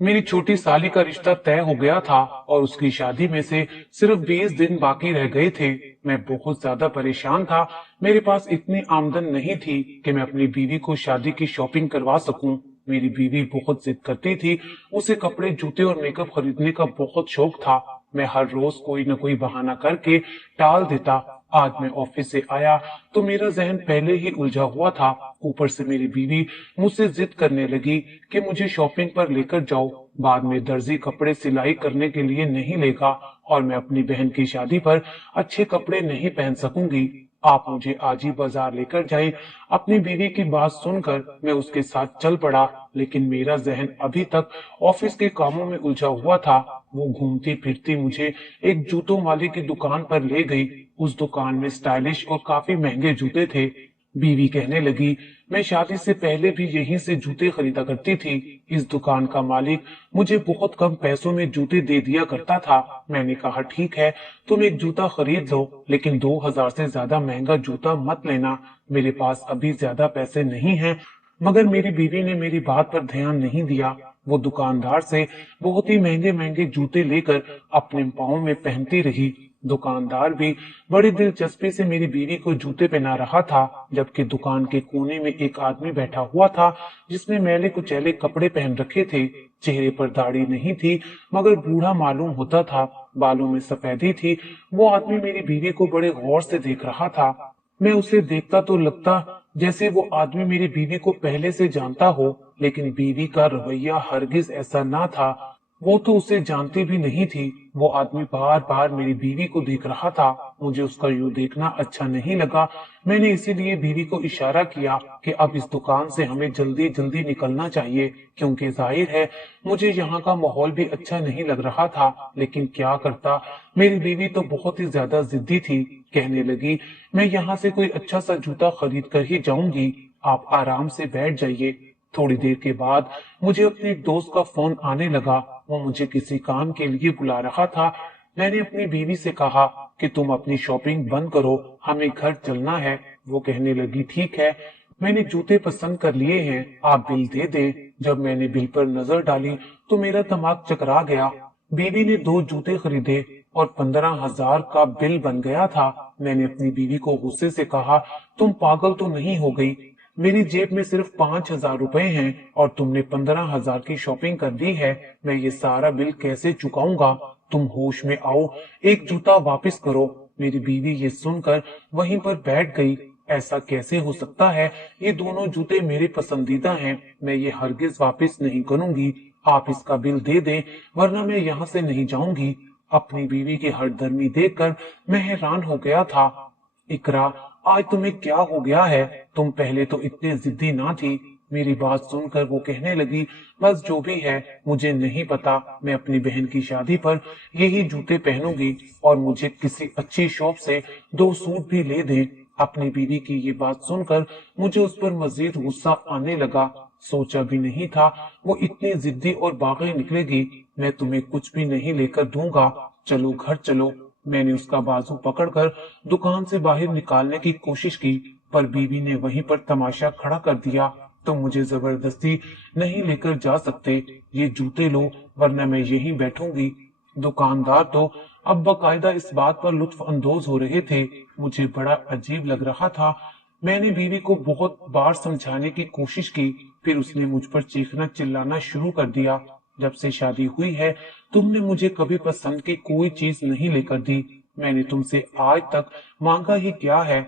मेरी छोटी साली का रिश्ता तय हो गया था और उसकी शादी में से सिर्फ 20 दिन बाकी रह गए थे। मैं बहुत ज्यादा परेशान था। मेरे पास इतनी आमदन नहीं थी कि मैं अपनी बीवी को शादी की शॉपिंग करवा सकूं। मेरी बीवी बहुत जिद करती थी। उसे कपड़े, जूते और मेकअप खरीदने का बहुत शौक था। मैं हर रोज कोई न कोई बहाना करके टाल देता। आज मैं ऑफिस से आया तो मेरा जहन पहले ही उलझा हुआ था। ऊपर से मेरी बीवी मुझसे जिद करने लगी कि मुझे शॉपिंग पर लेकर जाओ। बाद में दर्जी कपड़े सिलाई करने के लिए नहीं लेगा और मैं अपनी बहन की शादी पर अच्छे कपड़े नहीं पहन सकूंगी। आप मुझे आज ही बाजार लेकर जाएं। अपनी बीवी की बात सुनकर मैं उसके साथ चल पड़ा, लेकिन मेरा जहन अभी तक ऑफिस के कामों में उलझा हुआ था। वो घूमती फिरती मुझे एक जूतों वाले की दुकान पर ले गई। उस दुकान में स्टाइलिश और काफी महंगे जूते थे। बीवी कहने लगी, मैं शादी से पहले भी यहीं से जूते खरीदा करती थी। इस दुकान का मालिक मुझे बहुत कम पैसों में जूते दे दिया करता था। मैंने कहा, ठीक है, तुम एक जूता खरीद लो, लेकिन 2000 से ज्यादा महंगा जूता मत लेना। मेरे पास अभी ज्यादा पैसे नहीं हैं। मगर मेरी बीवी ने मेरी बात पर ध्यान नहीं दिया। वो दुकानदार से बहुत ही महंगे महंगे जूते लेकर अपने पाँव में पहनती रही। दुकानदार भी बड़ी दिलचस्पी से मेरी बीवी को जूते पहना रहा था, जबकि दुकान के कोने में एक आदमी बैठा हुआ था जिसने मैले कुचैले कपड़े पहन रखे थे। चेहरे पर दाढ़ी नहीं थी, मगर बूढ़ा मालूम होता था। बालों में सफेदी थी। वो आदमी मेरी बीवी को बड़े गौर से देख रहा था। मैं उसे देखता तो लगता जैसे वो आदमी मेरी बीवी को पहले से जानता हो, लेकिन बीवी का रवैया हरगिज ऐसा ना था। वो तो उसे जानती भी नहीं थी। वो आदमी बार बार मेरी बीवी को देख रहा था। मुझे उसका यूं देखना अच्छा नहीं लगा। मैंने इसीलिए बीवी को इशारा किया कि अब इस दुकान से हमें जल्दी जल्दी निकलना चाहिए, क्योंकि जाहिर है मुझे यहाँ का माहौल भी अच्छा नहीं लग रहा था। लेकिन क्या करता, मेरी बीवी तो बहुत ही ज्यादा जिद्दी थी। कहने लगी, मैं यहाँ से कोई अच्छा सा जूता खरीद कर ही जाऊंगी, आप आराम से बैठ जाइए। थोड़ी देर के बाद मुझे अपने दोस्त का फोन आने लगा। वो मुझे किसी काम के लिए बुला रहा था। मैंने अपनी बीवी से कहा कि तुम अपनी शॉपिंग बंद करो, हमें घर चलना है। वो कहने लगी, ठीक है, मैंने जूते पसंद कर लिए हैं, आप बिल दे दें। जब मैंने बिल पर नजर डाली तो मेरा दिमाग चकरा गया। बीवी ने 2 जूते खरीदे और 15,000 का बिल बन गया था। मैंने अपनी बीवी को गुस्से से कहा, तुम पागल तो नहीं हो गई? मेरी जेब में सिर्फ 5,000 रुपए हैं और तुमने 15,000 की शॉपिंग कर दी है। मैं ये सारा बिल कैसे चुकाऊंगा? तुम होश में आओ, एक जूता वापस करो। मेरी बीवी ये सुनकर वहीं पर बैठ गई। ऐसा कैसे हो सकता है? ये दोनों जूते मेरे पसंदीदा हैं। मैं ये हरगिज वापस नहीं करूंगी। आप इसका बिल दे दें, वरना मैं यहाँ से नहीं जाऊंगी। अपनी बीवी की हठधर्मी देखकर मैं हैरान हो गया था। इकरा, आज तुम्हें क्या हो गया है? तुम पहले तो इतने जिद्दी ना थी। मेरी बात सुनकर वो कहने लगी, बस जो भी है मुझे नहीं पता। मैं अपनी बहन की शादी पर यही जूते पहनूंगी और मुझे किसी अच्छी शॉप से 2 सूट भी ले दें। अपनी बीवी की ये बात सुनकर मुझे उस पर मजीद गुस्सा आने लगा। सोचा भी नहीं था वो इतनी जिद्दी और बागी निकलेगी। मैं तुम्हें कुछ भी नहीं लेकर दूंगा, चलो घर चलो। मैंने उसका बाजू पकड़कर दुकान से बाहर निकालने की कोशिश की, पर बीवी ने वहीं पर तमाशा खड़ा कर दिया। तो मुझे जबरदस्ती नहीं लेकर जा सकते, ये जूते लो, वरना मैं यहीं बैठूंगी। दुकानदार तो अब बकायदा इस बात पर लुत्फ अंदोज हो रहे थे। मुझे बड़ा अजीब लग रहा था। मैंने बीवी को बहुत बार समझाने की कोशिश की, फिर उसने मुझ पर चीखना चिल्लाना शुरू कर दिया। जब से शादी हुई है तुमने मुझे कभी पसंद की कोई चीज नहीं लेकर दी। मैंने तुमसे आज तक मांगा ही क्या है?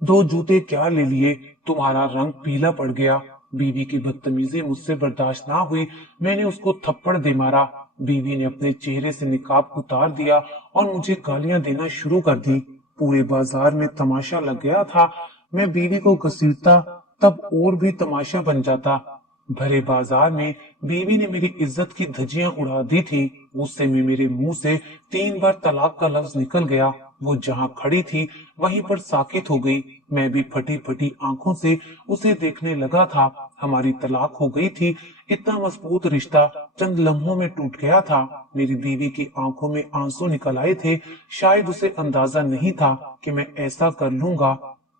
2 जूते क्या ले लिए? तुम्हारा रंग पीला पड़ गया। बीवी की बदतमीजी मुझसे बर्दाश्त ना हुई। मैंने उसको थप्पड़ दे मारा। बीवी ने अपने चेहरे से निकाब उतार दिया और मुझे गालियां देना शुरू कर दी। पूरे बाजार में तमाशा लग गया था। मैं बीवी को घसीटता तब और भी तमाशा बन जाता। भरे बाजार में बीवी ने मेरी इज्जत की धज्जियां उड़ा दी थी। गुस्से में मेरे मुंह से 3 बार तलाक का लफ्ज निकल गया। वो जहां खड़ी थी वहीं पर साकित हो गई। मैं भी फटी फटी आंखों से उसे देखने लगा था। हमारी तलाक हो गई थी। इतना मजबूत रिश्ता चंद लम्हों में टूट गया था। मेरी बीवी की आंखों में आंसू निकल आए थे। शायद उसे अंदाजा नहीं था कि मैं ऐसा कर लूंगा,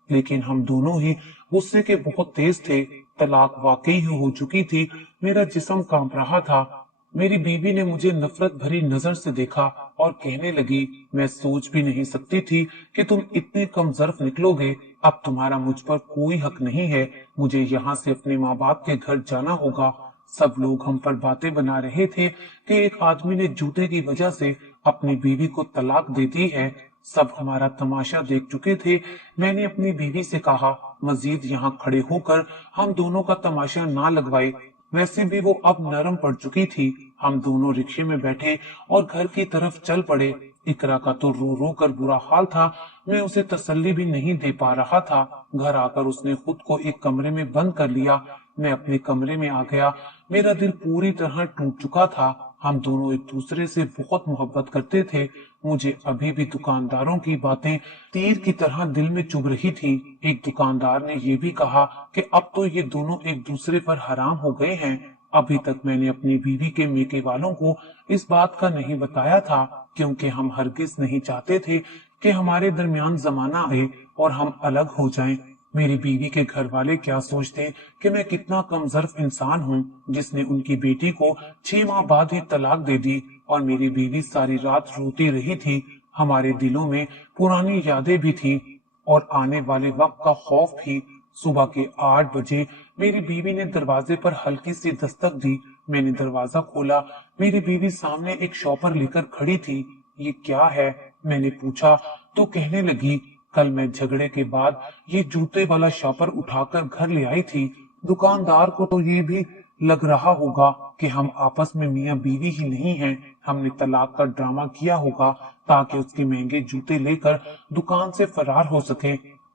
लेकिन हम दोनों ही गुस्से के बहुत तेज थे। तलाक वाकई ही हो चुकी थी। मेरा जिस्म कांप रहा था। मेरी बीवी ने मुझे नफरत भरी नजर से देखा और कहने लगी, मैं सोच भी नहीं सकती थी कि तुम इतने कम ज़र्फ निकलोगे। अब तुम्हारा मुझ पर कोई हक नहीं है। मुझे यहाँ से अपने माँ बाप के घर जाना होगा। सब लोग हम पर बातें बना रहे थे कि एक आदमी ने जूते की वजह से अपनी बीवी को तलाक दे दी है। सब हमारा तमाशा देख चुके थे। मैंने अपनी बीवी से कहा, मजीद यहाँ खड़े होकर हम दोनों का तमाशा ना लगवाए। वैसे भी वो अब नरम पड़ चुकी थी। हम दोनों रिक्शे में बैठे और घर की तरफ चल पड़े। इकरा का तो रो रो कर बुरा हाल था। मैं उसे तसल्ली भी नहीं दे पा रहा था। घर आकर उसने खुद को एक कमरे में बंद कर लिया। मैं अपने कमरे में आ गया। मेरा दिल पूरी तरह टूट चुका था। हम दोनों एक दूसरे से बहुत मोहब्बत करते थे। मुझे अभी भी दुकानदारों की बातें तीर की तरह दिल में चुभ रही थी। एक दुकानदार ने यह भी कहा कि अब तो ये दोनों एक दूसरे पर हराम हो गए हैं। अभी तक मैंने अपनी बीवी के मेके वालों को इस बात का नहीं बताया था, क्योंकि हम हरगिज नहीं चाहते थे कि हमारे दरमियान जमाना आए और हम अलग हो जाएं। मेरी बीवी के घर वाले क्या सोचते कि मैं कितना कमजोर इंसान हूँ, जिसने उनकी बेटी को 6 माह बाद ही तलाक दे दी। और मेरी बीवी सारी रात रोती रही थी। हमारे दिलों में पुरानी यादें भी थी और आने वाले वक्त का खौफ भी। सुबह के 8 बजे मेरी बीवी ने दरवाजे पर हल्की सी दस्तक दी। मैंने दरवाजा खोला। मेरी बीवी सामने एक शॉपर लेकर खड़ी थी। ये क्या है, मैंने पूछा तो कहने लगी, कल मैं झगड़े के बाद ये जूते वाला शॉपर उठाकर घर ले आई थी। दुकानदार को तो ये भी लग रहा होगा कि हम आपस में मियां बीवी ही नहीं हैं। हमने तलाक का ड्रामा किया होगा ताकि उसके महंगे जूते लेकर दुकान से फरार हो सके।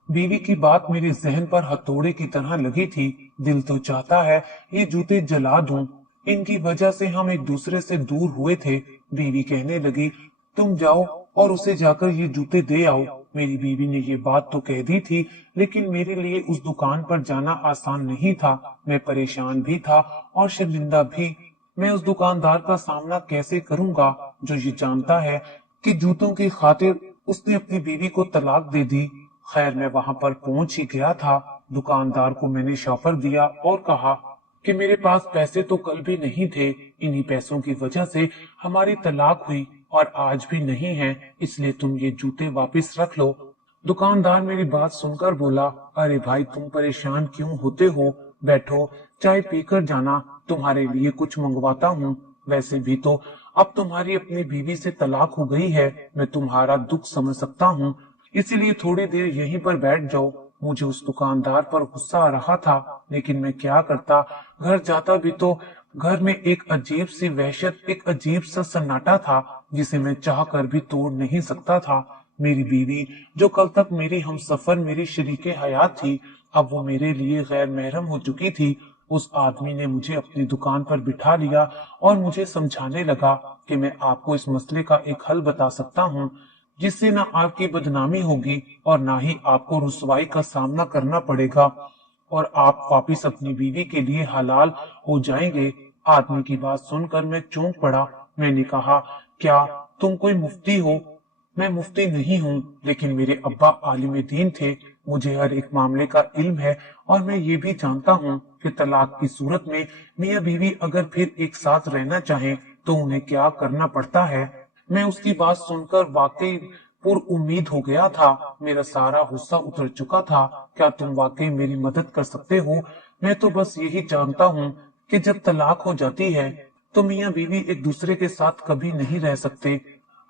बीवी की बात मेरे जहन पर हथौड़े की तरह लगी थी। दिल तो चाहता है ये जूते जला दूं। इनकी वजह से हम एक दूसरे से दूर हुए थे। बीवी कहने लगी, तुम जाओ और उसे जाकर ये जूते दे आओ। मेरी बीवी ने ये बात तो कह दी थी, लेकिन मेरे लिए उस दुकान पर जाना आसान नहीं था। मैं परेशान भी था और शर्मिंदा भी। मैं उस दुकानदार का सामना कैसे करूंगा जो ये जानता है कि जूतों की खातिर उसने अपनी बीवी को तलाक दे दी। खैर, मैं वहां पर पहुंच ही गया था। दुकानदार को मैंने शॉपर दिया और कहा कि मेरे पास पैसे तो कल भी नहीं थे। इन्हीं पैसों की वजह से हमारी तलाक हुई और आज भी नहीं है, इसलिए तुम ये जूते वापस रख लो। दुकानदार मेरी बात सुनकर बोला, अरे भाई, तुम परेशान क्यों होते हो? बैठो, चाय पीकर जाना। तुम्हारे लिए कुछ मंगवाता हूँ। वैसे भी तो अब तुम्हारी अपनी बीवी से तलाक हो गई है। मैं तुम्हारा दुख समझ सकता हूँ, इसीलिए थोड़ी देर यहीं पर बैठ जाओ। मुझे उस दुकानदार पर गुस्सा आ रहा था, लेकिन मैं क्या करता। घर जाता भी तो घर में एक अजीब सी वहशत, एक अजीब सा सन्नाटा था जिसे मैं चाह कर भी तोड़ नहीं सकता था। मेरी बीवी, जो कल तक मेरी हमसफर, मेरी शरीके हयात थी, अब वो मेरे लिए गैर महरम हो चुकी थी। उस आदमी ने मुझे अपनी दुकान पर बिठा लिया और मुझे समझाने लगा कि मैं आपको इस मसले का एक हल बता सकता हूँ, जिससे ना आपकी बदनामी होगी और ना ही आपको रुसवाई का सामना करना पड़ेगा और आप वापिस अपनी बीवी के लिए हलाल हो जाएंगे। आदमी की बात सुनकर मैं चौंक पड़ा। मैंने कहा, क्या तुम कोई मुफ्ती हो? मैं मुफ्ती नहीं हूँ, लेकिन मेरे अब्बा आलिम दीन थे। मुझे हर एक मामले का इल्म है और मैं ये भी जानता हूँ कि तलाक की सूरत में मियाँ बीवी अगर फिर एक साथ रहना चाहें तो उन्हें क्या करना पड़ता है। मैं उसकी बात सुनकर वाकई पुर उम्मीद हो गया था। मेरा सारा गुस्सा उतर चुका था। क्या तुम वाकई मेरी मदद कर सकते हो? मैं तो बस यही जानता हूँ कि जब तलाक हो जाती है तो मियाँ बीवी एक दूसरे के साथ कभी नहीं रह सकते।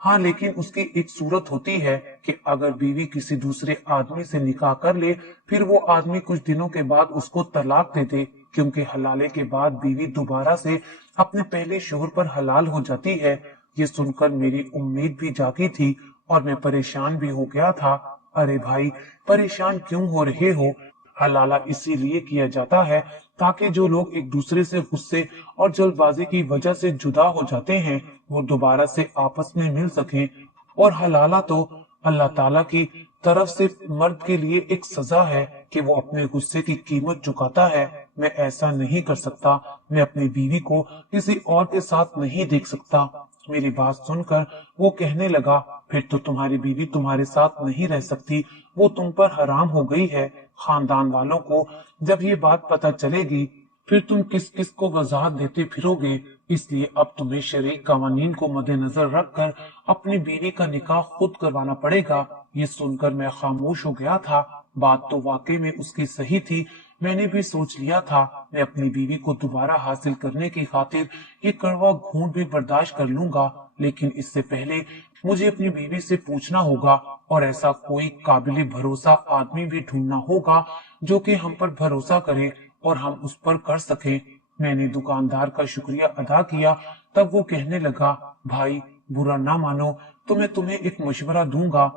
हाँ, लेकिन उसकी एक सूरत होती है कि अगर बीवी किसी दूसरे आदमी से निकाह कर ले, फिर वो आदमी कुछ दिनों के बाद उसको तलाक दे दे, क्योंकि हलाले के बाद बीवी दोबारा से अपने पहले शोहर पर हलाल हो जाती है। ये सुनकर मेरी उम्मीद भी जागी थी और मैं परेशान भी हो गया था। अरे भाई, परेशान क्यों हो रहे हो? हलाला इसीलिए किया जाता है ताकि जो लोग एक दूसरे से गुस्से और जल्दबाजी की वजह से जुदा हो जाते हैं, वो दोबारा से आपस में मिल सकें। और हलाला तो अल्लाह ताला की तरफ से मर्द के लिए एक सजा है कि वो अपने गुस्से की कीमत चुकाता है। मैं ऐसा नहीं कर सकता। मैं अपनी बीवी को किसी और के साथ नहीं देख सकता। मेरी बात सुनकर वो कहने लगा, फिर तो तुम्हारी बीवी तुम्हारे साथ नहीं रह सकती, वो तुम पर हराम हो गई है। खानदान वालों को जब ये बात पता चलेगी, फिर तुम किस किस को वजाहत देते फिरोगे। इसलिए अब तुम्हें शरई कवानीन को मद्देनजर रखकर अपनी बीवी का निकाह खुद करवाना पड़ेगा। ये सुनकर मैं खामोश हो गया था। बात तो वाकई में उसकी सही थी। मैंने भी सोच लिया था मैं अपनी बीवी को दोबारा हासिल करने की खातिर ये कड़वा घूंट भी बर्दाश्त कर लूंगा, लेकिन इससे पहले मुझे अपनी बीवी से पूछना होगा और ऐसा कोई काबिल भरोसा आदमी भी ढूंढना होगा जो कि हम पर भरोसा करे और हम उस पर कर सके। मैंने दुकानदार का शुक्रिया अदा किया। तब वो कहने लगा, भाई बुरा ना मानो तो मैं तुम्हें एक मशवरा दूंगा।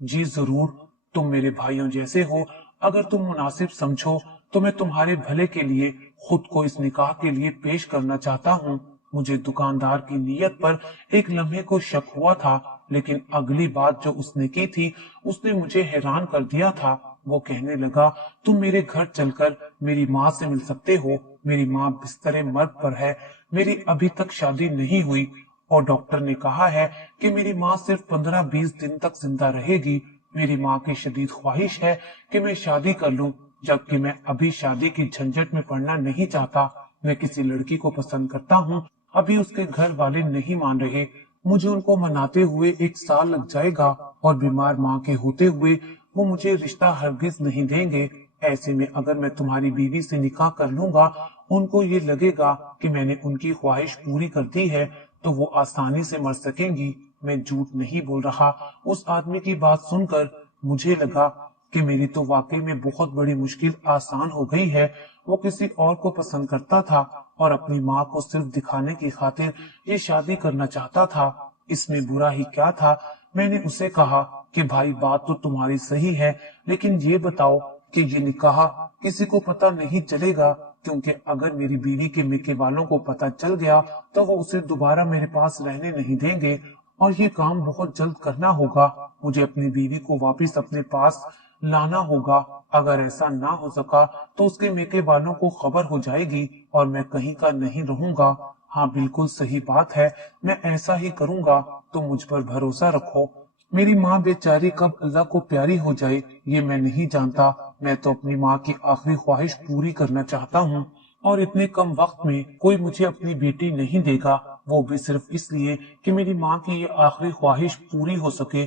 जी जरूर, तुम मेरे भाइयों जैसे हो। अगर तुम मुनासिब समझो तो मैं तुम्हारे भले के लिए खुद को इस निकाह के लिए पेश करना चाहता हूँ। मुझे दुकानदार की नीयत पर एक लम्हे को शक हुआ था, लेकिन अगली बात जो उसने की थी उसने मुझे हैरान कर दिया था। वो कहने लगा, तुम मेरे घर चलकर मेरी माँ से मिल सकते हो। मेरी माँ बिस्तरे मर्ग पर है। मेरी अभी तक शादी नहीं हुई और डॉक्टर ने कहा है कि मेरी माँ सिर्फ 15-20 दिन तक जिंदा रहेगी। मेरी माँ की शदीद ख्वाहिश है कि मैं शादी कर लूं, जबकि मैं अभी शादी की झंझट में पड़ना नहीं चाहता। मैं किसी लड़की को पसंद करता हूँ। अभी उसके घर वाले नहीं मान रहे। मुझे उनको मनाते हुए 1 साल लग जाएगा और बीमार माँ के होते हुए वो मुझे रिश्ता हरगिज नहीं देंगे। ऐसे में अगर मैं तुम्हारी बीवी से निकाह कर लूंगा, उनको ये लगेगा कि मैंने उनकी ख्वाहिश पूरी कर दी है, तो वो आसानी से मर सकेंगी। मैं झूठ नहीं बोल रहा। उस आदमी की बात सुनकर मुझे लगा कि मेरी तो वाकई में बहुत बड़ी मुश्किल आसान हो गई है। वो किसी और को पसंद करता था और अपनी माँ को सिर्फ दिखाने की खातिर ये शादी करना चाहता था। इसमें बुरा ही क्या था। मैंने उसे कहा कि भाई बात तो तुम्हारी सही है, लेकिन ये बताओ कि ये निकाह किसी को पता नहीं चलेगा, क्योंकि अगर मेरी बीवी के मेके वालों को पता चल गया तो वो उसे दोबारा मेरे पास रहने नहीं देंगे और ये काम बहुत जल्द करना होगा। मुझे अपनी बीवी को वापस अपने पास लाना होगा। अगर ऐसा ना हो सका तो उसके मेके वालों को खबर हो जाएगी और मैं कहीं का नहीं रहूंगा। हाँ बिल्कुल सही बात है, मैं ऐसा ही करूंगा। तुम मुझ पर भरोसा रखो। मेरी माँ बेचारी कब अल्लाह को प्यारी हो जाए ये मैं नहीं जानता। मैं तो अपनी माँ की आखिरी ख्वाहिश पूरी करना चाहता हूँ और इतने कम वक्त में कोई मुझे अपनी बेटी नहीं देगा, वो भी सिर्फ इसलिए कि मेरी माँ की ये आखिरी ख्वाहिश पूरी हो सके।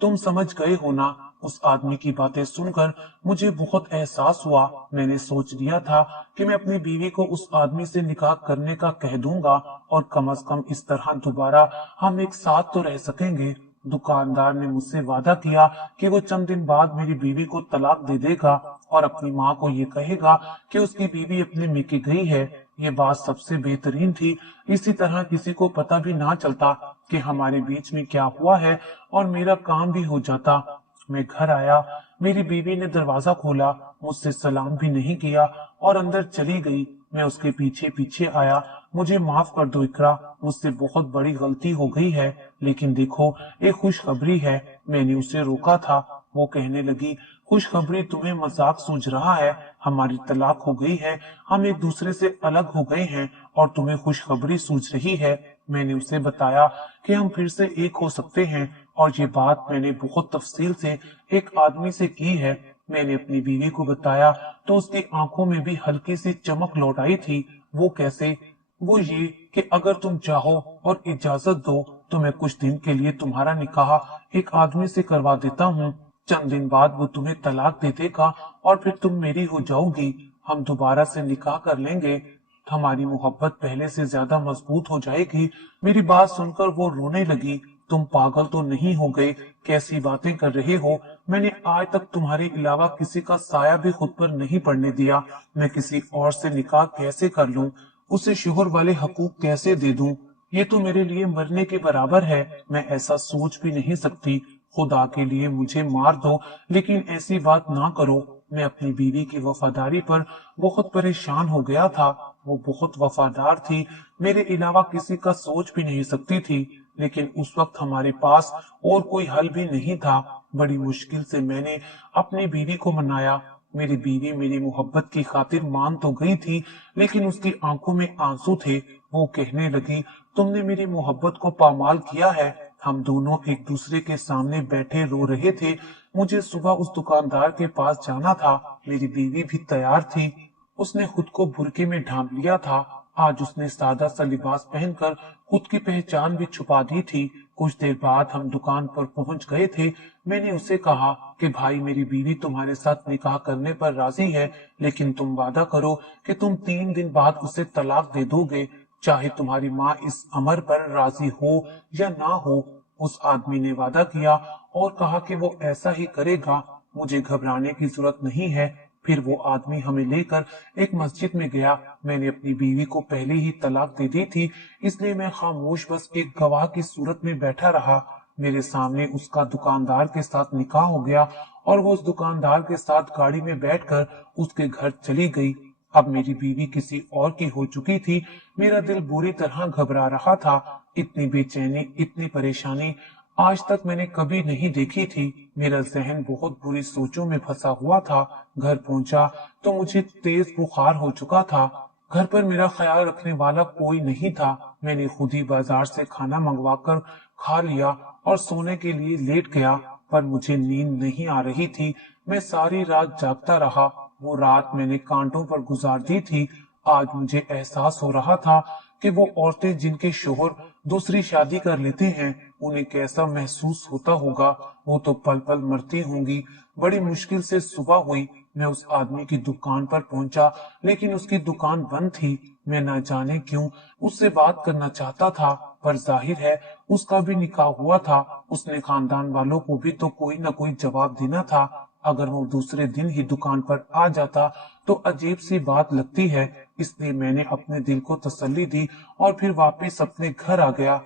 तुम समझ गए हो ना। उस आदमी की बातें सुनकर मुझे बहुत एहसास हुआ। मैंने सोच लिया था कि मैं अपनी बीवी को उस आदमी से निकाह करने का कह दूंगा और कम से कम इस तरह दोबारा हम एक साथ तो रह सकेंगे। दुकानदार ने मुझसे वादा किया कि वो चंद दिन बाद मेरी बीवी को तलाक दे देगा और अपनी माँ को ये कहेगा कि उसकी बीवी अपने मेके गई है। ये बात सबसे बेहतरीन थी। इसी तरह किसी को पता भी ना चलता कि हमारे बीच में क्या हुआ है और मेरा काम भी हो जाता। मैं घर आया। मेरी बीवी ने दरवाजा खोला, मुझसे सलाम भी नहीं किया और अंदर चली गई। मैं उसके पीछे पीछे आया। मुझे माफ कर दो इकरा, मुझसे बहुत बड़ी गलती हो गई है, लेकिन देखो एक खुशखबरी है। मैंने उसे रोका था। वो कहने लगी, खुशखबरी तुम्हें मजाक सूझ रहा है। हमारी तलाक हो गई है, हम एक दूसरे से अलग हो गए हैं और तुम्हें खुशखबरी सूझ रही है। मैंने उसे बताया कि हम फिर से एक हो सकते हैं और ये बात मैंने बहुत तफसील से एक आदमी से की है। मैंने अपनी बीवी को बताया तो उसकी आंखों में भी हल्की सी चमक लौट आई थी। वो कैसे? वो ये कि अगर तुम चाहो और इजाजत दो तो मैं कुछ दिन के लिए तुम्हारा निकाह एक आदमी से करवा देता हूँ। चंद दिन बाद वो तुम्हें तलाक दे देगा और फिर तुम मेरी हो जाओगी। हम दोबारा से निकाह कर लेंगे। हमारी मोहब्बत पहले से ज्यादा मजबूत हो जाएगी। मेरी बात सुनकर वो रोने लगी। तुम पागल तो नहीं हो गए? कैसी बातें कर रहे हो? मैंने आज तक तुम्हारे अलावा किसी का साया भी खुद पर नहीं पड़ने दिया। मैं किसी और से निकाह कैसे कर लूं? उसे शोहर वाले हकूक कैसे दे दूं? ये तो मेरे लिए मरने के बराबर है। मैं ऐसा सोच भी नहीं सकती। खुदा के लिए मुझे मार दो, लेकिन ऐसी बात ना करो। मैं अपनी बीवी की वफादारी पर बहुत परेशान हो गया था। वो बहुत वफादार थी, मेरे अलावा किसी का सोच भी नहीं सकती थी। लेकिन उस वक्त हमारे पास और कोई हल भी नहीं था। बड़ी मुश्किल से मैंने अपनी बीवी को मनाया। मेरी बीवी मेरी मोहब्बत की खातिर मान तो गई थी, लेकिन उसकी आंखों में आंसू थे। वो कहने लगी, तुमने मेरी मोहब्बत को पामाल किया है। हम दोनों एक दूसरे के सामने बैठे रो रहे थे। मुझे सुबह उस दुकानदार के पास जाना था। मेरी बीवी भी तैयार थी। उसने खुद को बुर्के में ढांप लिया था। आज उसने सादा सा लिबास पहनकर खुद की पहचान भी छुपा दी थी। कुछ देर बाद हम दुकान पर पहुंच गए थे। मैंने उसे कहा कि भाई, मेरी बीवी तुम्हारे साथ निकाह करने पर राजी है, लेकिन तुम वादा करो कि तुम 3 दिन बाद उसे तलाक दे दोगे, चाहे तुम्हारी माँ इस अमर पर राजी हो या ना हो। उस आदमी ने वादा किया और कहा कि वो ऐसा ही करेगा। मुझे घबराने की जरूरत नहीं है। फिर वो आदमी हमें लेकर एक मस्जिद में गया। मैंने अपनी बीवी को पहले ही तलाक दे दी थी, इसलिए मैं खामोश बस एक गवाह की सूरत में बैठा रहा। मेरे सामने उसका दुकानदार के साथ निकाह हो गया और वो उस दुकानदार के साथ गाड़ी में बैठकर उसके घर चली गई। अब मेरी बीवी किसी और की हो चुकी थी। मेरा दिल बुरी तरह घबरा रहा था। इतनी बेचैनी, इतनी परेशानी आज तक मैंने कभी नहीं देखी थी। मेरा जहन बहुत बुरी सोचों में फंसा हुआ था। घर पहुंचा तो मुझे तेज बुखार हो चुका था। घर पर मेरा ख्याल रखने वाला कोई नहीं था। मैंने खुद ही बाजार से खाना मंगवाकर खा लिया और सोने के लिए लेट गया, पर मुझे नींद नहीं आ रही थी। मैं सारी रात जागता रहा। वो रात मैंने कांटों पर गुजार दी थी। आज मुझे एहसास हो रहा था कि वो औरतें जिनके शोहर दूसरी शादी कर लेते हैं, उन्हें कैसा महसूस होता होगा। वो तो पल पल मरती होंगी। बड़ी मुश्किल से सुबह हुई। मैं उस आदमी की दुकान पर पहुंचा, लेकिन उसकी दुकान बंद थी। मैं न जाने क्यों उससे बात करना चाहता था, पर जाहिर है उसका भी निकाह हुआ था। उसने खानदान वालों को भी तो कोई न कोई जवाब देना था। अगर वो दूसरे दिन ही दुकान पर आ जाता तो अजीब सी बात लगती है। इसलिए मैंने अपने दिल को तसल्ली दी और फिर वापस अपने घर आ गया।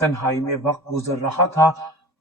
तन्हाई में वक्त गुजर रहा था।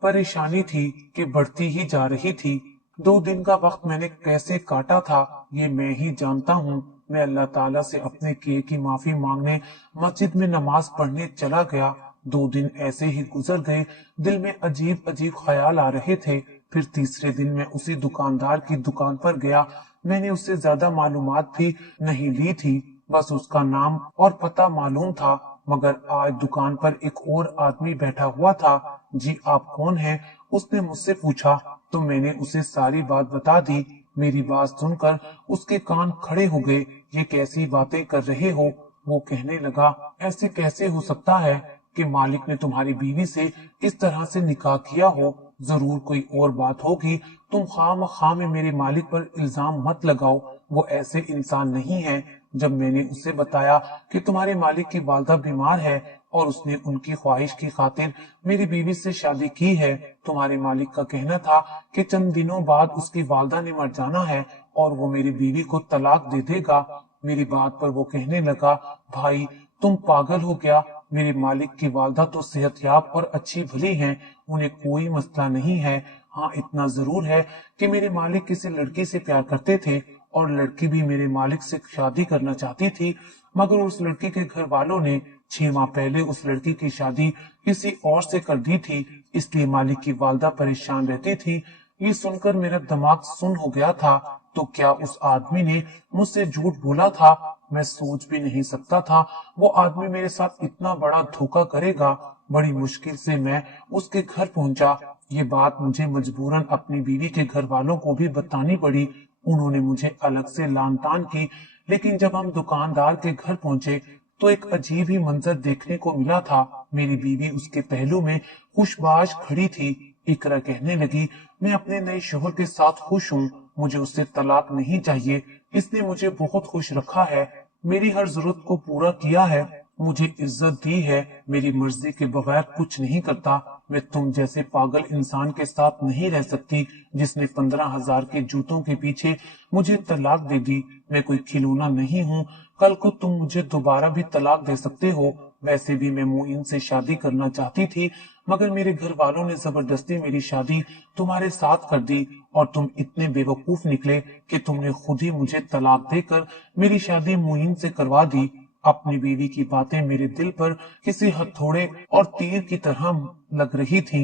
परेशानी थी कि बढ़ती ही जा रही थी। 2 दिन का वक्त मैंने कैसे काटा था, ये मैं ही जानता हूँ। मैं अल्लाह ताला से अपने किए की माफी मांगने मस्जिद में नमाज पढ़ने चला गया। 2 दिन ऐसे ही गुजर गए। दिल में अजीब अजीब ख्याल आ रहे थे। फिर तीसरे दिन मैं उसी दुकानदार की दुकान पर गया। मैंने उससे ज्यादा मालूमात भी नहीं ली थी, बस उसका नाम और पता मालूम था। मगर आज दुकान पर एक और आदमी बैठा हुआ था। जी, आप कौन हैं? उसने मुझसे पूछा तो मैंने उसे सारी बात बता दी। मेरी बात सुनकर उसके कान खड़े हो गए। ये कैसी बातें कर रहे हो? वो कहने लगा, ऐसे कैसे हो सकता है कि मालिक ने तुम्हारी बीवी से इस तरह से निकाह किया हो? जरूर कोई और बात होगी। तुम खामखा में मेरे मालिक पर इल्जाम मत लगाओ। वो ऐसे इंसान नहीं है। जब मैंने उसे बताया कि तुम्हारे मालिक की वालदा बीमार है और उसने उनकी ख्वाहिश की खातिर मेरी बीवी से शादी की है, तुम्हारे मालिक का कहना था कि चंद दिनों बाद उसकी वालदा ने मर जाना है और वो मेरी बीवी को तलाक दे देगा। मेरी बात पर वो कहने लगा, भाई तुम पागल हो क्या? मेरे मालिक की वालदा तो सेहतयाब और अच्छी भली हैं, उन्हें कोई मसला नहीं है। हाँ, इतना जरूर है कि मेरे मालिक किसी लड़की से प्यार करते थे और लड़की भी मेरे मालिक से शादी करना चाहती थी, मगर उस लड़की के घर वालों ने 6 माह पहले उस लड़की की शादी किसी और से कर दी थी, इसलिए मालिक की वालदा परेशान रहती थी। ये सुनकर मेरा दिमाग सुन्न हो गया था। तो क्या उस आदमी ने मुझसे झूठ बोला था? मैं सोच भी नहीं सकता था वो आदमी मेरे साथ इतना बड़ा धोखा करेगा। बड़ी मुश्किल से मैं उसके घर पहुंचा। ये बात मुझे मजबूरन अपनी बीवी के घर वालों को भी बतानी पड़ी। उन्होंने मुझे अलग से लान तान की, लेकिन जब हम दुकानदार के घर पहुंचे तो एक अजीब ही मंजर देखने को मिला था। मेरी बीवी उसके पहलू में खुशबाश खड़ी थी। इकरा कहने लगी, मैं अपने नए शोहर के साथ खुश हूँ, मुझे उससे तलाक नहीं चाहिए। इसने मुझे बहुत खुश रखा है, मेरी हर जरूरत को पूरा किया है, मुझे इज्जत दी है, मेरी मर्जी के बगैर कुछ नहीं करता। मैं तुम जैसे पागल इंसान के साथ नहीं रह सकती जिसने 15,000 के जूतों के पीछे मुझे तलाक दे दी। मैं कोई खिलौना नहीं हूँ। कल को तुम मुझे दोबारा भी तलाक दे सकते हो। वैसे भी मैं मोइन से शादी करना चाहती थी, मगर मेरे घर वालों ने जबरदस्ती मेरी शादी तुम्हारे साथ कर दी और तुम इतने बेवकूफ निकले कि तुमने खुद ही मुझे तलाक देकर मेरी शादी मोइन से करवा दी। अपनी बीवी की बातें मेरे दिल पर किसी हथौड़े और तीर की तरह लग रही थी।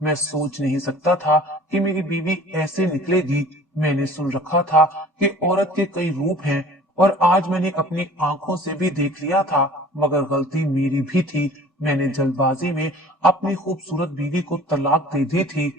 मैं सोच नहीं सकता था कि मेरी बीवी ऐसे निकलेगी। मैंने सुन रखा था कि औरत के कई रूप हैं और आज मैंने अपनी आंखों से भी देख लिया था, मगर गलती मेरी भी थी। मैंने जल्दबाजी में अपनी खूबसूरत बीवी को तलाक दे दी थी।